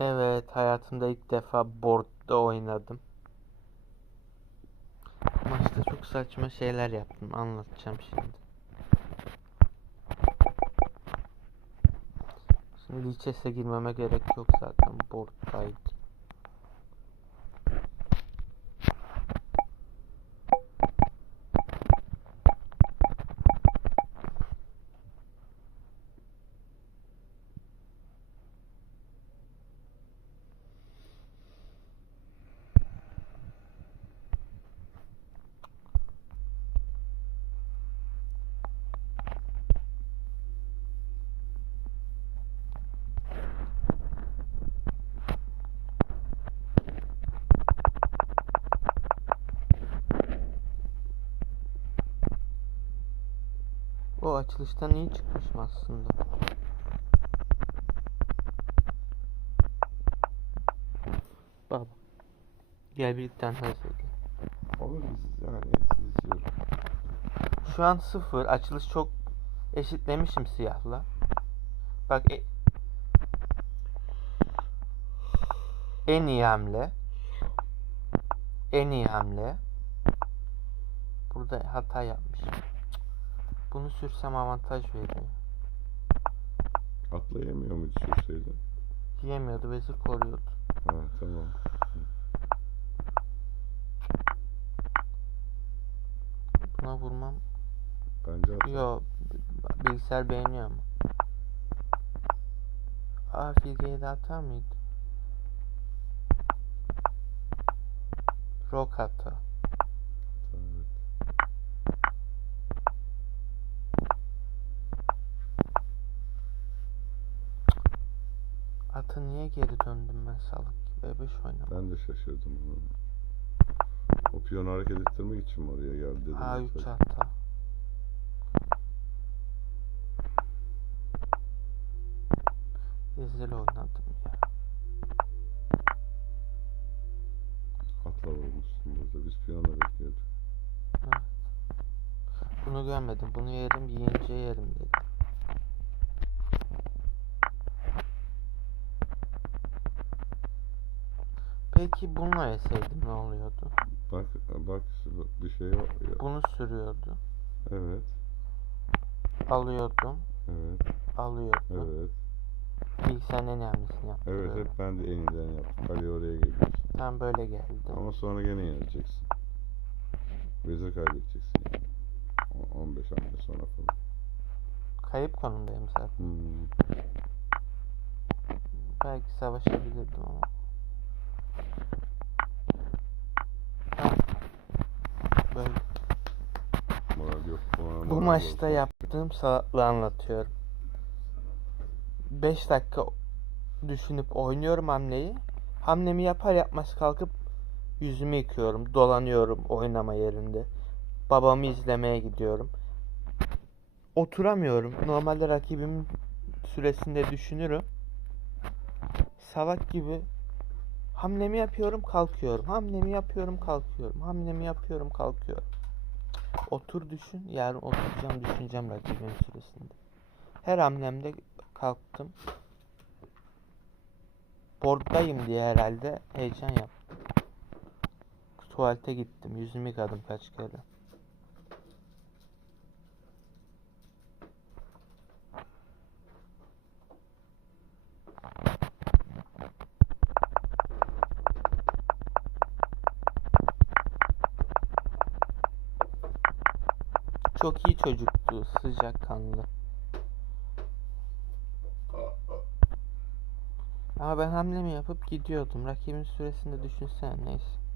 Evet, hayatımda ilk defa board'da oynadım. Maçta çok saçma şeyler yaptım. Anlatacağım şimdi. Şimdi lichess'e girmeme gerek yok zaten. Board'daydı. O açılıştan iyi çıkmışım aslında. Baba. Gel birlikte hazırlayalım. Olur biz yani izliyorum. Şu an sıfır. Açılış çok eşitlemişim siyahla. Bak e- en iyi hamle. En iyi hamle. Burada hata yapmışım. Bunu sürsem avantaj veriyor. Atlayamıyor muydu sürseydi? Yiyemiyordu vezir koruyordu. Ha tamam. Buna vurmam. Bence at. Yo bilgisayar beğeniyor ama. Aa filgeyi de atar mıydı? Rock hata. Evet. Atı niye geri döndüm ben salak gibi? E5 oynadım. Ben de şaşırdım onu. O piyonu hareket ettirmek için mi oraya geldi dedim. A3 tabii. hata. Rezil oynadım ya. Atla vurmuşsun burada. Biz piyonla bekliyorduk. Bunu görmedim. Bunu yerim yiyince yerim dedim. Peki bununla yeseydim ne oluyordu? Bak bak bir şey yok. Bunu sürüyordu. Evet. Alıyordum. Evet. Alıyordum. Evet. Bilgisayarın en önemlisini Evet yaptırıyorum. hep ben de en iyiden yaptım. Ali oraya geliyorsun. Tam böyle geldi. Ama sonra gene yenileceksin. Vezir kaybedeceksin yani. O- 15 hamle sonra falan. Kayıp konumdayım zaten. Hmm. Belki savaşabilirdim ama. Ha. Böyle. Moral yok. Moral, Bu maçta yaptığım salaklığı anlatıyorum. 5 dakika düşünüp oynuyorum hamleyi. Hamlemi yapar yapmaz kalkıp yüzümü yıkıyorum, dolanıyorum oynama yerinde. Babamı izlemeye gidiyorum. Oturamıyorum. Normalde rakibimin süresinde düşünürüm. Salak gibi hamlemi yapıyorum, kalkıyorum. Hamlemi yapıyorum, kalkıyorum. Hamlemi yapıyorum, kalkıyorum. Otur düşün. Yarın oturacağım, düşüneceğim rakibimin süresinde. Her hamlemde kalktım. Borddayım diye herhalde heyecan yaptım. Tuvalete gittim. Yüzümü yıkadım kaç kere. Çok iyi çocuktu, sıcakkanlı. Ama ben hamlemi yapıp gidiyordum. Rakibin süresinde düşünsene neyse.